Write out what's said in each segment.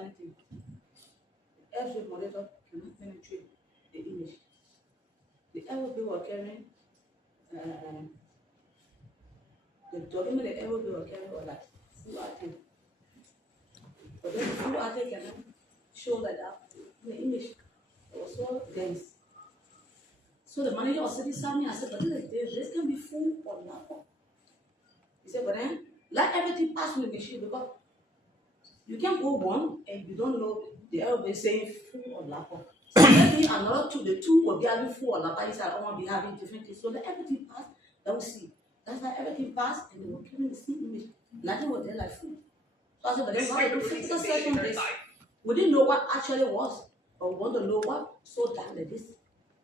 anything. The X-ray monitor cannot penetrate the image. The airway were carrying, the document the airway were carrying was like full article. But then the full article cannot show that in the image it was so dense. So the manager was sitting beside me. I said, but this can be full or not. He said, but then let everything pass through the machine because you can't go one and you don't know the airway saying full or lack. So maybe another two, the two will be having full or lack. He said, I don't want to be having different things. So let everything pass, that we see. That's why everything passed and they were carrying the same image. Nothing was there like full. So I said, but then why do physical session this? We didn't know what actually was, but we want to know what so down like this.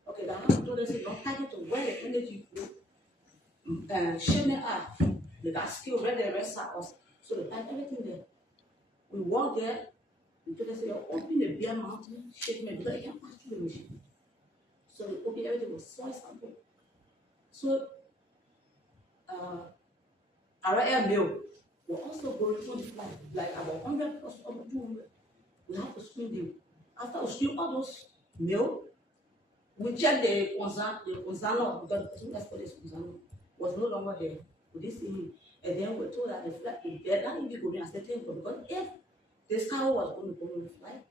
Okay, now how to do this is not target to where the energy flow, shaping up. They got skill where the rest are us. So they had everything there. We walk there, we told us, open the beer mountain, shake me, because it can pass through the machine. So we open everything with soil sample. So our air mill will also go on the flight, like about 100 plus 200. We have to screen them. After we screen all those mill, we check the Gonzalo, because the person that's called this Gonzalo was no longer there. We didn't see him. And then we told that the flight is dead. That if you go in and say, because if this car was going to go on the flight,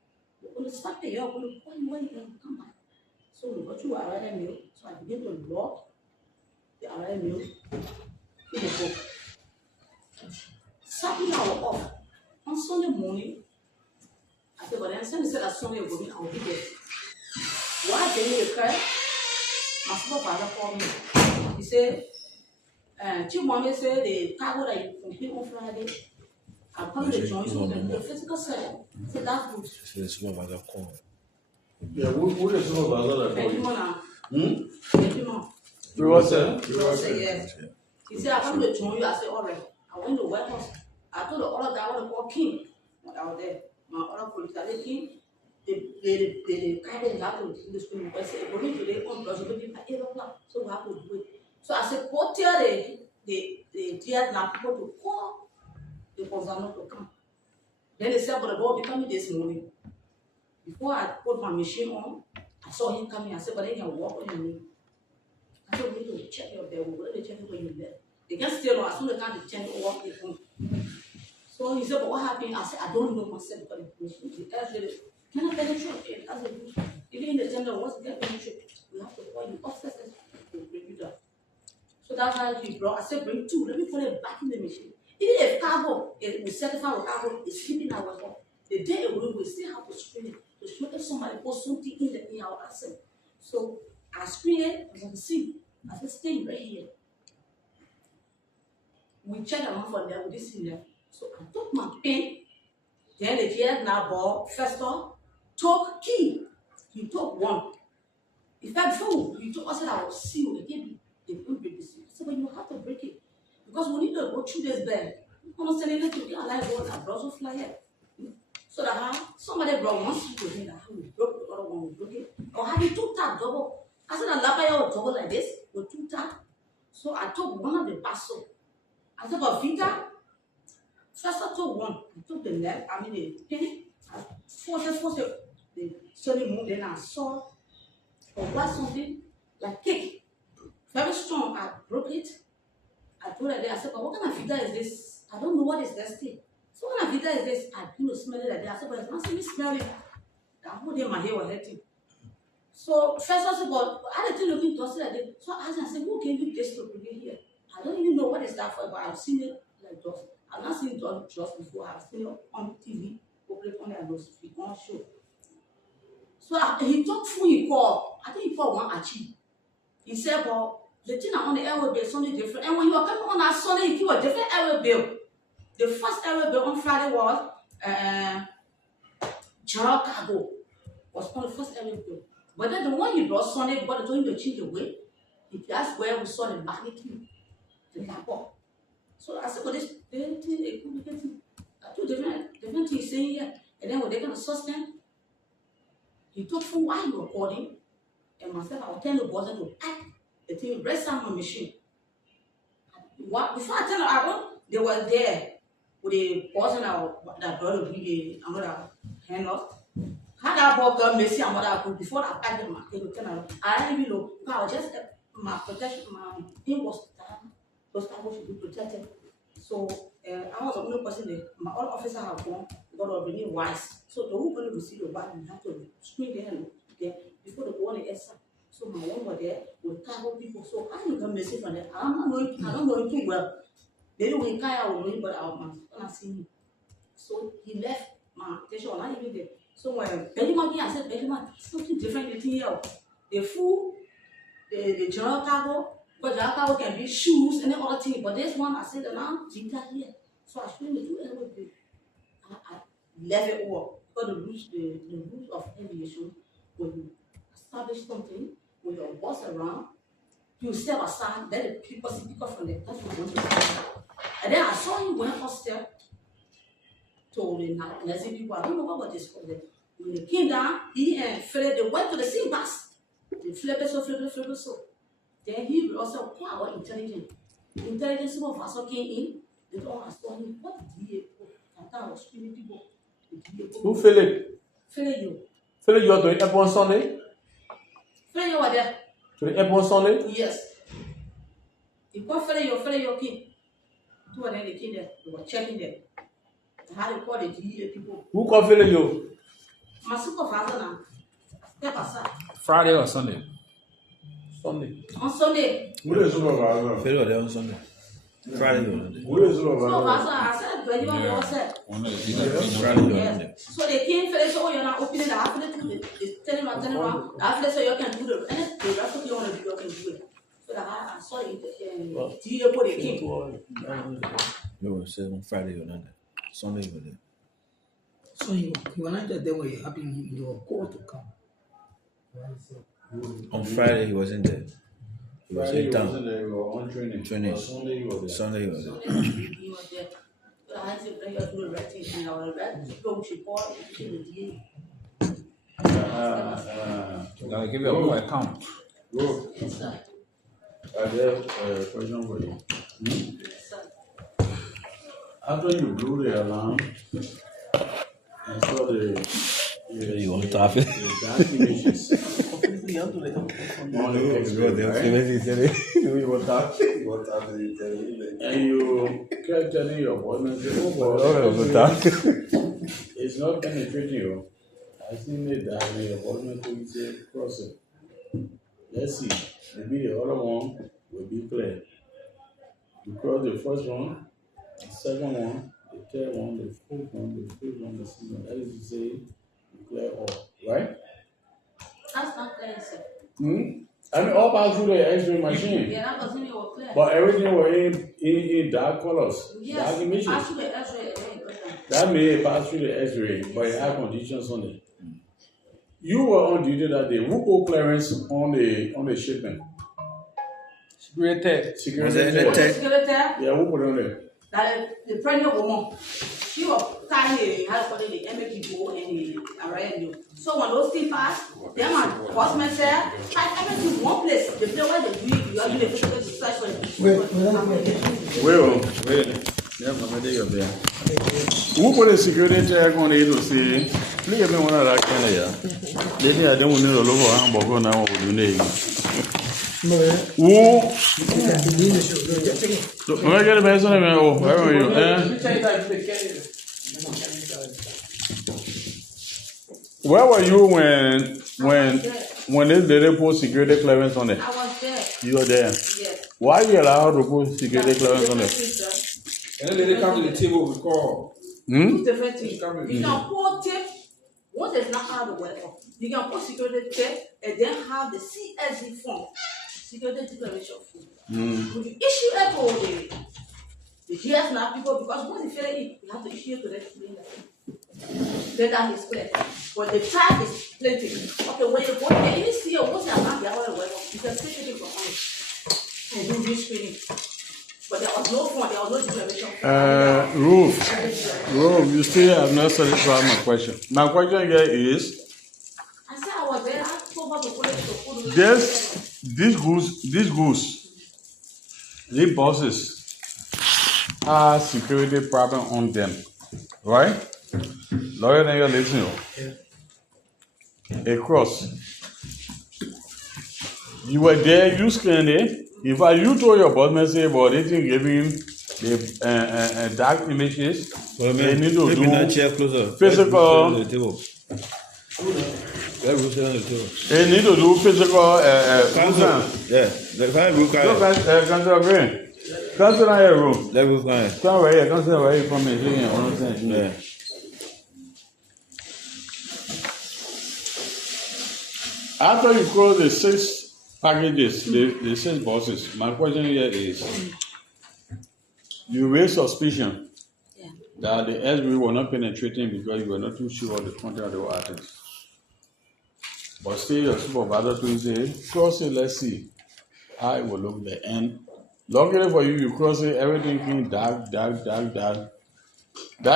we're going to stop the air, we're going to call him when he can come back. So we got through our mill. So I began to log the RI mill in the book. Saturday I was off. On Sunday morning, I said, but then Sunday said that Sunday will be, I'll be there. Why didn't you cry? My father called me. He said, Chief Mommy said the cargo that you complete on Friday, I'm coming to join you the physical session. So that's good. The supervisor called. Yeah, who is the supervisor? Thank you, Mona. Thank you, You was there? Yes. He said, I'm going to join you. I said, all right. I went to warehouse. I told the other guy I want to call King. When I was there, my other police, I said, King, the cargo is out in the school. I said, we're going today on Thursday, at 8 o'clock. So we have to do it. So I said, go tell the GS now people to call the Gonzalo to come. Then they said, but the boy be coming this morning. Before I put my machine on, I saw him coming. I said, but they can walk on your knee. I said, we need to check your bed. We're going to check it when you're there. They can still, as soon as they can check it, walk it home. So he said, but what happened? I said, I don't know myself because the machine. The air can I penetrate? I said, even in the gender, what's the penetrate? We have to call you upstairs to bring you down. So that's how he brought. I said, bring two. Let me put it back in the machine. Even if cargo, we certify with cargo, is sleeping our home. The day it will, we still have to screen it to show if somebody put something in our asset. So I screen it and we see. I said, stay right here. We check around for them with this in there. So I took my pen. Then the GS now bought Fester, took key. He took one. If I fool, he took us that I will seal again. They will break this. So but you have to break it. Because we need to go through this bed. You know, sending it to get a live one and brush fly here. So that somebody brought one super in that we broke the other one, we broke it. Or having two tap double. I said a lapaya will double like this with two tap. So I took one of the parcel. I took a Vita. First I took one. I took the left, the penny. I forced the sunny moon. Then I saw or was something like cake. Very strong. I broke it. I told her there, I said, but what kind of Vita is this? I don't know what is that thing. So what kind of Vita is this? I didn't smell it like that. I said, but it's not me smell it. I whole day my hair was hurting. So first I said, but I didn't looking to us like that. So I asked her, I said, who gave you this to bring it here? I don't even know what is that for, but I've seen it like just. I've not seen it just before. I've seen it on TV, public on their nose, on show. So he took food he called. I think he called one Achi. He said, well, the thing on the airway bill is something different. And when you were coming on that Sunday, he gave a different airway bill. The first airway bill on Friday was General Cargo. Was called the first airway bill. But then the one he brought Sunday, because they told him to change the weight, that's where we saw the magnitude. The laptop. So I said, well, this thing, two different things saying here. And then when they're going to suspend, he took full while he recording, and myself, I was telling the boys to pack the thing, rest on my machine. Before I tell them, they were there with the boss and that brother, another And how that ball got messy and what I could before I packed them, I didn't even know. I was just my protection, my thing was supposed to be protected. So I was the only person there. My all officer have gone, God was really wise. So the who going to receive the bag, you have to screen there before the go on the extra. So my one was there with cargo people. So I didn't come messy from there. I don't know him too well. They don't know I will know him, but I will see him. So he left my attention on not even there. So when Benjamin I said, Benjamin, something different here. The food, the general cargo, but general cargo can be shoes and other things. But this one I said, now jinta here. So I shouldn't do everything. I left it all. Because the rules of aviation, when you establish something, when your boss around, you step aside, let the people see people from the that's what you want to do. And then I saw him went upstairs to the Nazi people. I don't know what this was. When they came down, he and Fred, they went to the same bus. They flip it so. Then he also quite our intelligence. Intelligence supervisor came in. They don't ask him, what did he do? I thought I was screaming people. Who Philip? Philip, you. Philip, you are to the airport Sunday? Philip, you were there? To the airport Sunday? Yes. You call Philip, your kid. Two of them, they came there. They were checking them. How they call the DEA people. Who called Philip you? My supervisor now. Step aside. Friday or Sunday? Sunday. On Sunday. Who is supervisor? Philip there on Sunday. Friday or Sunday? Who is supervisor? Supervisor, I said, when you are said. Friday or Yes. Sunday. So they came for this, oh, you're not opening the after they tell him, after so you can do the, and the rest of you want to do, you can do it. So that I saw it, DEA put it came. No, it said on Friday or Sunday. Sunday or there. So you were not just there when you happened, you were called to come. On Friday he wasn't there. He was in town. On training. Training. Sunday you were there. Sunday he was there. He was there. So I had to bring her to the red thing, and I was red, so she called to the DEA. I'll give you a full account. Go. Yes, sir. I have a question for you. Yes, sir. After you blew the alarm and saw You want to tap it? the dark images on the X-ray, right? And you kept telling your boyfriend, it's not penetrating you. I think that your boyfriend could say, cross it. Let's see. Maybe the other one will be clear. You cross the first one, the second one, the third one, the fourth one, the fifth one, the sixth one. That is to say, you clear all, right? That's not clear, sir. I mean, all pass through the X-ray machine. Yeah, that doesn't mean it was clear. But everything was in dark colors, Yes, dark images. actually, X-ray. That may pass through the X-ray, but it had conditions on it. You were on duty that day. Who put clearance on the shipment? Security. Security. Yeah, who put it on there? That the pregnant woman, she was carrying the MAP and the RNU. So when those things pass, them and husband said, I everything in one place. The place where they do it, you are doing a physical exercise for it. Wait. Yeah, who put a security check on it to say, please me one of that kind of yeah. Then I don't want to know how I'm going now with name. Who? I get a message on me. Where are you? Where were you when they put security clearance on it? I was there. You were there. Yes. Why are you allowed to put security clearance on it? And then they come to the table we call. Two different things. You can put tape. What is not out of the way? You can put security tape and then have the CSD form, security declaration form. When you issue it to the GS now people, because once you fill it in, you have to issue it to them. Then that is clear. But the tag is plenty. Okay, when you go there, you see what's the amount they are aware of. You can take it from on it and do this screening. But there was no form, there was no declaration. Ruth, you still have not satisfied my question. My question here is, I said I was there. I told her to put it to put these buses have security problem on them, right? Lawyer, then you're listening. A cross. You were there, you scanned it. If you told your boss message about it, giving the dark images, Well, they need to maybe not do chair closer. physical. Let Ruth sit on the table. They need to do physical. Yeah. Let Ruth come here. Cancel again. Cancel on your room. Let Ruth come here. Come right here. Cancel right here from me. Yeah. After you close the 6 packages, the 6 boxes, my question here is, you raise suspicion that the SB were not penetrating because you were not too sure of the content of the artists. But still, your supervisor to say, cross it, let's see how it will look there. And luckily for you, you cross it, everything came dark. That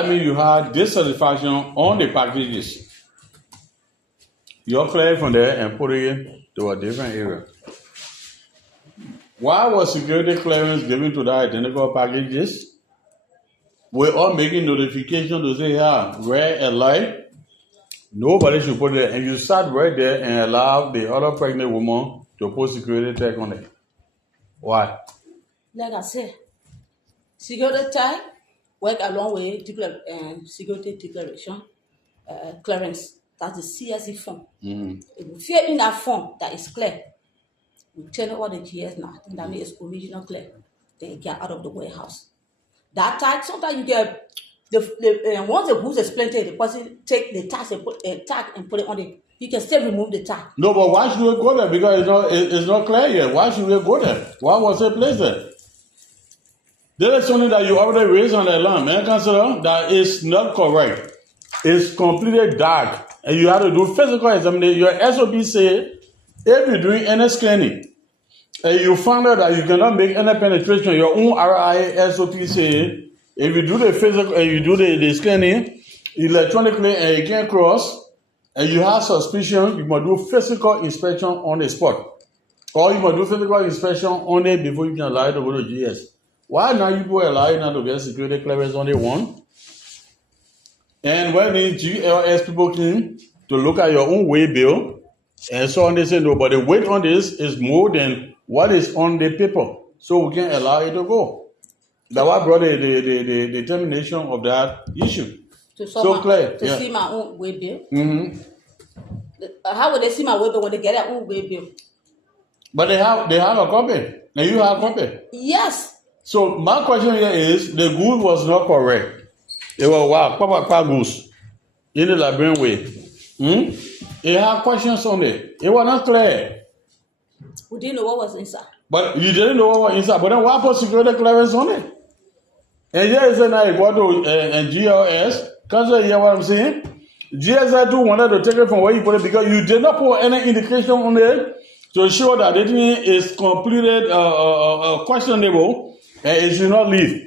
means you had dissatisfaction on the packages. You're clear from there and put it to a different area. Why was security clearance given to the identical packages? We're all making notification to say, red and light. Nobody should put it there. And you start right there and allow the other pregnant woman to put security tag on it. Why? Like I said, security tag work along with security declaration clearance. That's the CSE form. If you fill in that form that is clear, we turn over the GS now. I think that means it's original clear. Then you get out of the warehouse. That tag, sometimes you get once the goods is planted, the person take the tag and put it on it. You can still remove the tag. No, but why should we go there? Because it's not clear yet. Why should we go there? Why was it placed there? There is something that you already raised on the line, man, Councilor, that is not correct. It's completely dark. And you have to do physical examination. Your SOP say, if you're doing any scanning, and you found out that you cannot make any penetration, your own RIA SOP say, if you do the physical and you do the scanning electronically and you can't cross, and you have suspicion, you must do physical inspection on the spot. Or you must do physical inspection on it before you can allow it to go to GS. Why now you go allow it now to get security clearance on the one? And when the GLS people came to look at your own way bill, and so on, they say, no, but the weight on this is more than what is on the paper. So we can allow it to go. That's what brought the determination of that issue. So clear. To see my own way bill. How would they see my way bill when they get their own way bill? But they have a copy. And you have a copy. Yes. So my question here is, the good was not correct. It was Papa goose in the Liberian way. It had questions on it. It was not clear. We didn't know what was inside. But you didn't know what was inside. But then why put security clearance on it? And here is now you go to GLS. Can't you hear what I'm saying? GSI too wanted to take it from where you put it because you did not put any indication on it to show that the thing is completed questionable and it should not leave.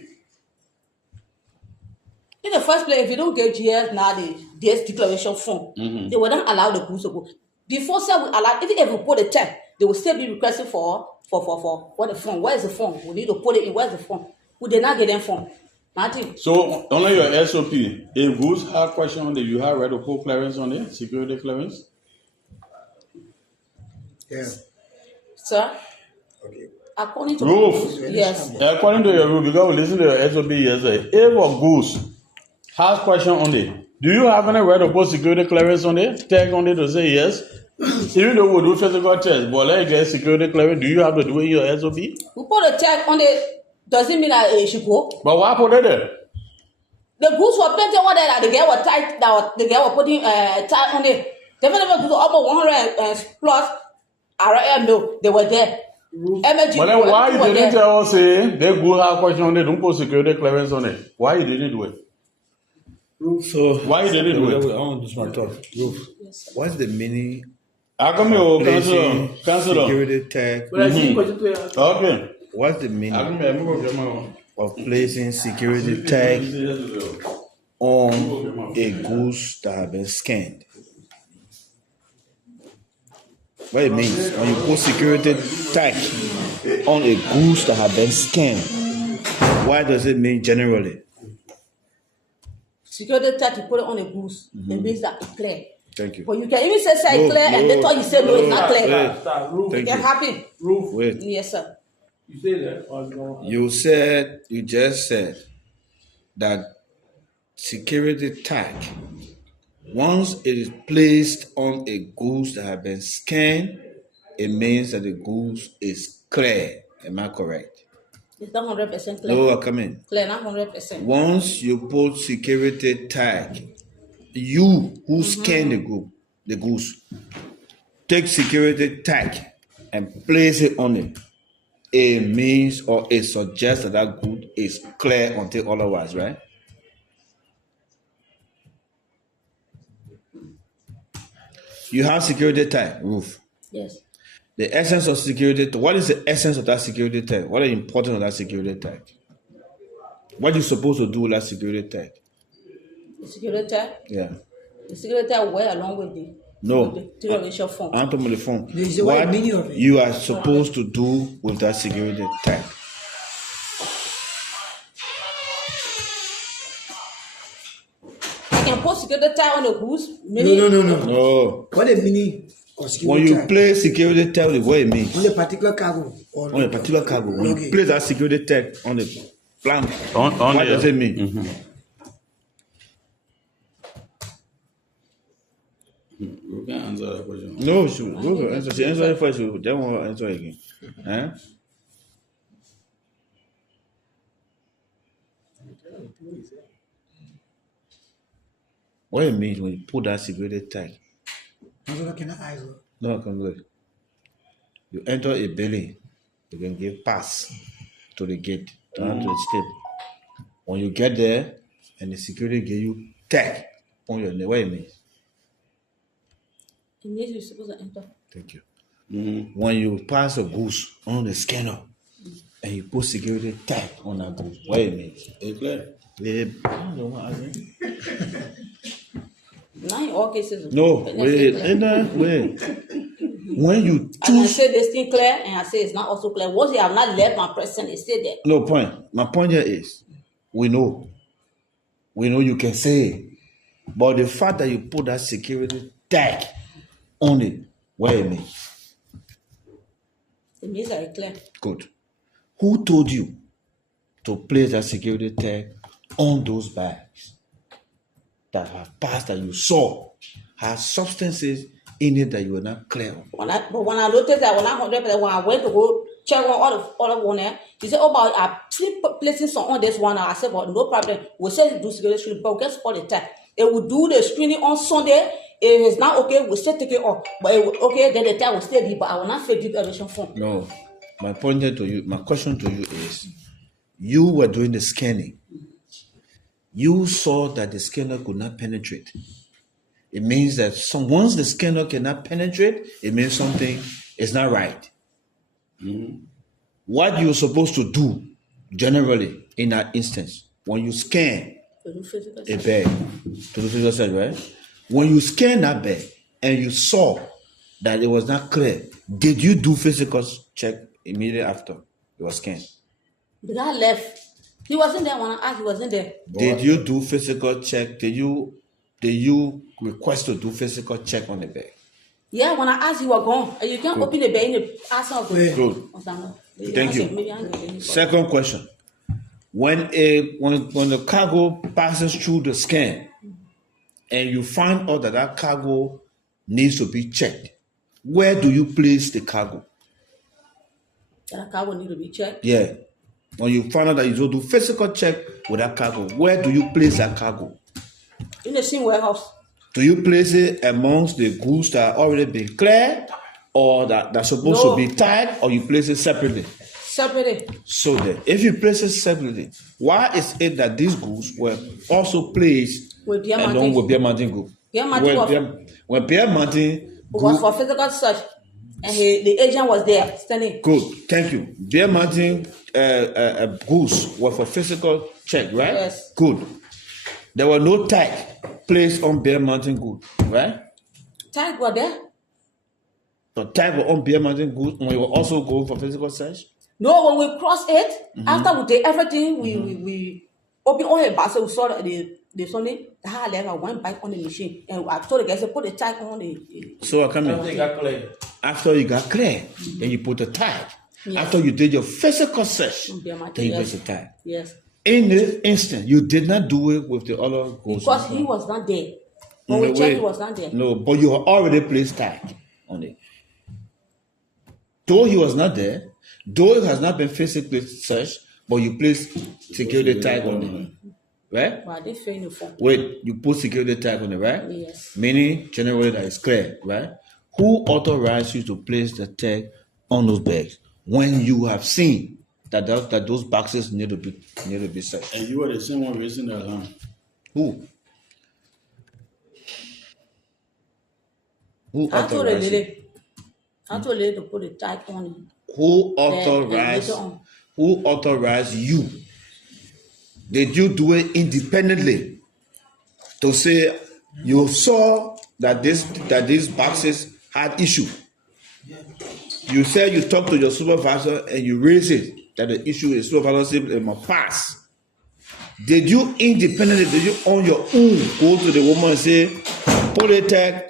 In the first place, if you don't get GS now, the DS declaration form, they will not allow the goods to go. Before say we allow, even if we put a tag, they will still be requesting for what the form. Where is the form? We need to put it in. Where's the form? We did not get them form. Nothing. So only your SOP. If goods have question on it, you have right to put clearance on it, security clearance. Yeah. Sir? Okay. According to Ruth. yes. According to your rule, because we listen to your SOP yesterday, if a goods has question on it, do you have any right to put security clearance on it? Tag on it to say yes? Even though we do physical test, but let's get security clearance, do you have to do it in your SOP? We put a tag on it, doesn't mean that it should go. But why put it there? The goods were plenty over there that the girl was tight, that the girl was putting tag on it. Definitely goods over 100 plus RIM milk, they were there. But then why you didn't tell us say they go have question on it, don't put security clearance on it? Why you didn't do it? So why you didn't do it? I want to do smart talk. Ruth, what's the meaning I come here, cancel security tag? Okay. What's the meaning of placing security tag on a goods that have been scanned? What it means when you put security tag on a goods that have been scanned, what does it mean generally? security tag, you put it on a goose. It means that it's clear. Thank you. But you can even say it's clear, and later you say no, it's not clear. Ruth, It can happen. Ruth, Wait. Yes, sir. you say that or you don't? You just said that security tag, once it is placed on a goose that has been scanned, it means that the goose is clear. Am I correct? It's not 100% clear. No, come in. Clear, not 100%. Once you put security tag, you who scan the goose, take security tag and place it on it. It means or it suggests that goose is clear until otherwise, right? You have security tag, Ruth. Yes. The essence of security, what is the essence of that security tag? What is the importance of that security tag? What are you supposed to do with that security tag? The security tag? Yeah. The security tag wear along with the terrorism form. I'm talking about the phone. There's a What wide meaning of it. you are supposed to do with that security tag? I can put security tag on the goose. No. No. What the meaning of When security you tag? place security tag, what it means? On a particular cargo. Or On a particular cargo. When Okay. you place that security tag on the plan, On what the- does it mean? You can answer that question. No, she will answer. She answered it first. She then won't answer again. Huh? What it means when you put that security tag? Also, can I ask? No, I can go. You enter a building, you can give pass to the gate, down to the step. When you get there, and the security give you tag on your name, what it means? It means you're supposed to enter. Thank you. When you pass a goose on the scanner and you put security tag on that goose, what it means? It's clear. I don't know what I mean. Not in all cases. No, but wait. let's say When you I can choose, say this thing clear and I say it's not also clear. Once you have not left my present, it stay there. no point. My point here is, we know you can say it, but the fact that you put that security tag on it, what it means? It means that it's clear. Good. Who told you to place that security tag on those bags that have passed that you saw has substances in it that you were not clear on? When I noticed that, when I went to go check on all of one there, he said, "Oh, but I keep placing some on this one." I said, "But no problem. We said do security screening, but guess what? The tag. It will do the screening on Sunday. If it's not okay, we'll still take it off. But it will, okay, then the tag will still be. But I will not fake the evaluation form." No. My point here to you, my question to you is, you were doing the scanning. You saw that the scanner could not penetrate. It means that once the scanner cannot penetrate, it means something is not right. What you're supposed to do generally in that instance, when you scan To do physical a bag, to the physical side, right? When you scan that bag and you saw that it was not clear, did you do physical check immediately after it was scanned? The guy left. He wasn't there when I asked. He wasn't there. Did you do physical check? Did you request to do physical check on the bag? Yeah, when I asked, you were gone. And you can't Good. open the bag in the ask of Good. Thank you. Second question. When the cargo passes through the scan and you find out that cargo needs to be checked, where do you place the cargo? That car will need to be checked. Yeah. When you find out that you don't do physical check with that cargo, where do you place that cargo? In the same warehouse. Do you place it amongst the goods that are already been cleared or that's supposed No. to be tagged, or you place it separately? Separately. So then, if you place it separately, why is it that these goods were also placed With Beer along Mountain. with Beer Mountain Group? Beer Mountain When Beer Mountain It was Group, for physical search. And the agent was there standing. good, thank you. Beer Mountain goods were for physical check, right? Yes. Good. There were no tag placed on Beer Mountain goods, right? Tag were there. The tag were on Beer Mountain goods when you were also going for physical search? No, when we crossed it, after we did everything, we opened all the boxes, we saw that the There's only how I went back on the machine, and I told the guy to put the tag on the. So I come in. After it got clear. After you got clear, then you put the tag. Yes. After you did your physical search, then you Yes. put the tag. Yes. In this instant, you did not do it with the other ghost. Because he was not there. When No, we checked, wait. he was not there. No, but you already placed tag on it. Though he was not there, though it has not been physically searched, but you placed security tag on it. Right? But I did fail uniform. Wait, you put security tag on it, right? Yes. Meaning, generally, that is clear, right? Who authorized you to place the tag on those bags when you have seen that those boxes need to be searched? And you were the same one raising the alarm. Who? Who I told the authorized you? lady. I told the lady to put the tag on it. Who and authorized? later on. Who authorized you? Did you do it independently to say you saw that these boxes had issue? You said you talked to your supervisor and you raised it that the issue is supervisor said it must pass. Did you independently, did you on your own go to the woman and say, put a tag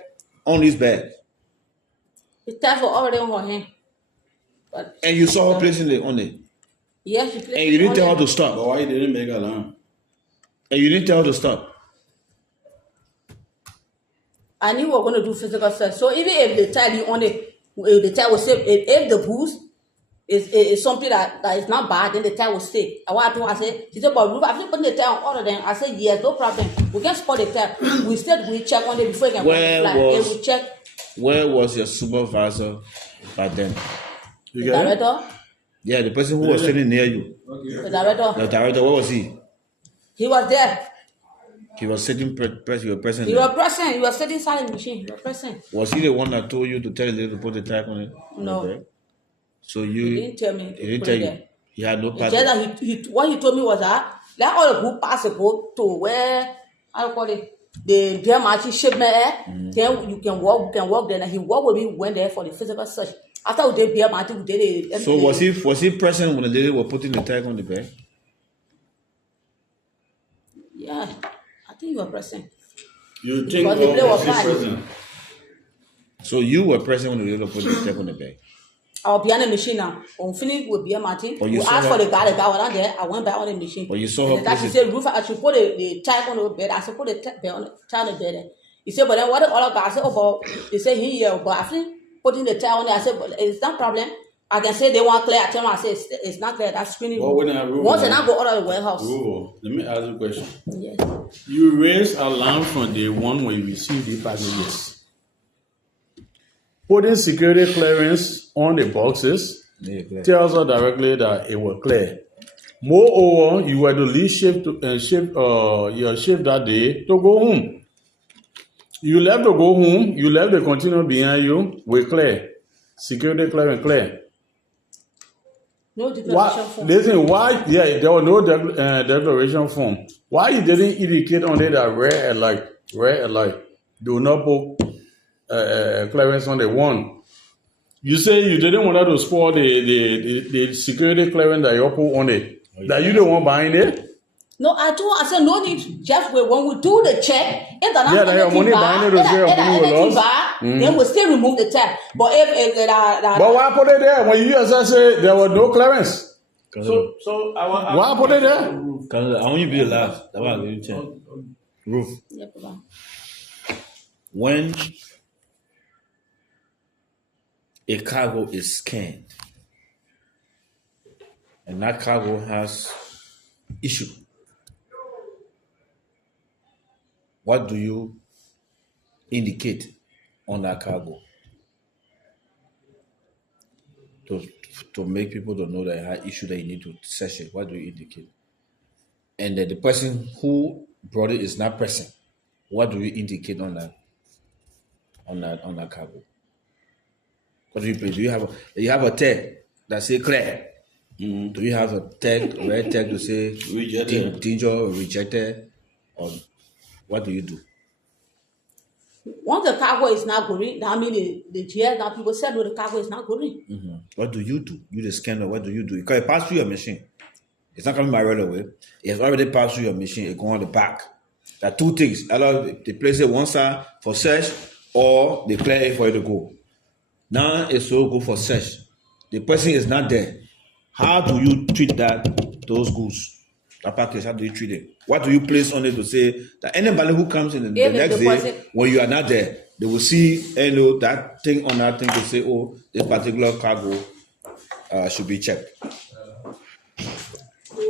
on this bag? The tags were already on her hand. But And you saw her placing it on it. yes, she placed And you didn't it tell on her to it. stop. But why you didn't make alarm? And you didn't tell her to stop. I knew we were going to do physical search. So even if they tag you on it, if the tag will say, if the boost is something that is not bad, then the tag will stay. I want to say, she said, but Ruth, after putting the tag on all of them, I said, yes, no problem. We can spot the tag. We check on it before you can fly. And we check. Where was your supervisor by then? You The get it? director, Yeah, the person who was sitting near you. the director, The director, where was he? he was there. He was sitting your present. He was present. He was sitting inside the machine. He was present. Was he the one that told you to tell the lady to put the tag on it? No. Okay. So He didn't tell me. He didn't to tell put it you. there. He had no It's part. just that what he told me was that let all the group pass the boat to where I don't call it the beer marching shipment. Then you can walk there. And he walked with me, went there for the physical search. After we did beer marching, we did it. So was he present when the lady was putting the tag on the bag? Yeah, I think you were present. You think Because the play was of fine. prison. So you were present when the lady was putting the tag on the bag. I was behind the machine now. When we finished with beer marching, But we you saw asked her- for the guy was not there. I went back on the machine. But you saw her And then she placing- said, Ruth, I should put the tag on the bed. I should put the tag on the bed. He said, but then what the other guy said, oh, but they said he here, but after putting the tag on there, I said, but it's not problem. I can say they want clear. I tell them, I say it's not clear. That's screening. But when I rule Once and now- I go out of the warehouse. Rule, let me ask you a question. Yes. You raise alarm from day one when you receive the packages. Putting security clearance on the boxes Yeah, clear. tells us directly that it was clear. Moreover, you were to leave your shift that day to go home. You left to go home. You left the container behind you with clear. Security clearance clear. No declaration Why? form. Listen, why? Yeah, there was no declaration form. Why you didn't indicate on it that red alert? Do not put clearance on the one. You say you didn't want to spoil the security clearance that you put on it. That you don't want buying it. No, I said no need. Just wait. When we do the check, if the Yeah, that your money behind it, your money will lost. then we still remove the tag. But if But why put it there when you yourself say there was no clearance? So I want. Why put it there? I want you to be the last. That's why I'm going to tell. Ruth, Yeah, Papa. when a cargo is scanned and that cargo has issue, what do you indicate on that cargo to make people to know that it had issue that you need to search it? What do you indicate? And that the person who brought it is not present, what do you indicate on that cargo? What do you play? Do you have a tag that say clear? Do you have a tag, a red tag to say Rejected. danger or rejected? Or what do you do? Once the cargo is not going, that means the GS now people said no, the cargo is not going. What do you do? You the scanner, what do you do? Because it passed through your machine. It's not coming by right away. It has already passed through your machine. It go on the back. There are two things. Either they place it one side for search or they clear it for you to go. Now it's all go for search. The person is not there. How do you treat those goods? That package, how do you treat it? What do you place on it to say that anybody who comes in the next day, when you are not there, they will see that thing on that thing to say, oh, this particular cargo should be checked.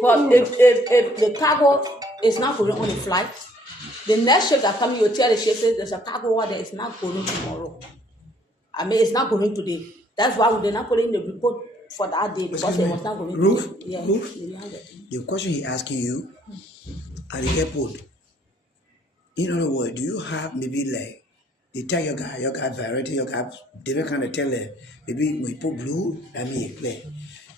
But if the cargo is not going on the flight, the next ship that comes, you tell the ship says there's a cargo order, it's not going tomorrow. I mean, it's not going today. That's why they're not putting the report for that day because it was not going Ruth, to. Yeah, Ruth, the question he asking you at the airport, in other words, do you have maybe like they tell your guy variety, your guy different kind of tell them, maybe when you put blue, I mean clear.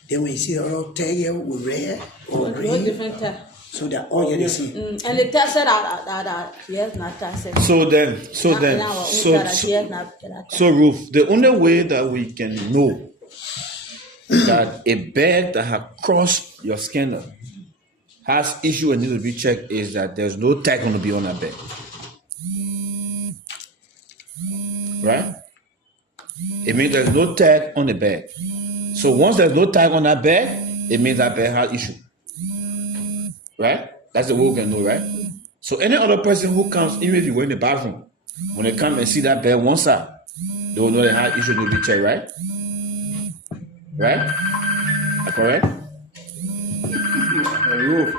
Then when you see all tag here with red or green, different tag. So that all you see. And the tag said that yes, not tag said. So Ruth, the only way that we can know that a bag that has crossed your scanner has issue and needs to be checked is that there's no tag going to be on that bag. Right? It means there's no tag on the bag. So once there's no tag on that bag, it means that bag has issue. Right? That's the way we can know, right? So any other person who comes, even if you go in the bathroom, when they come and see that bag one side, they will know they have issue to be checked, right? Right? Correct? Ruth,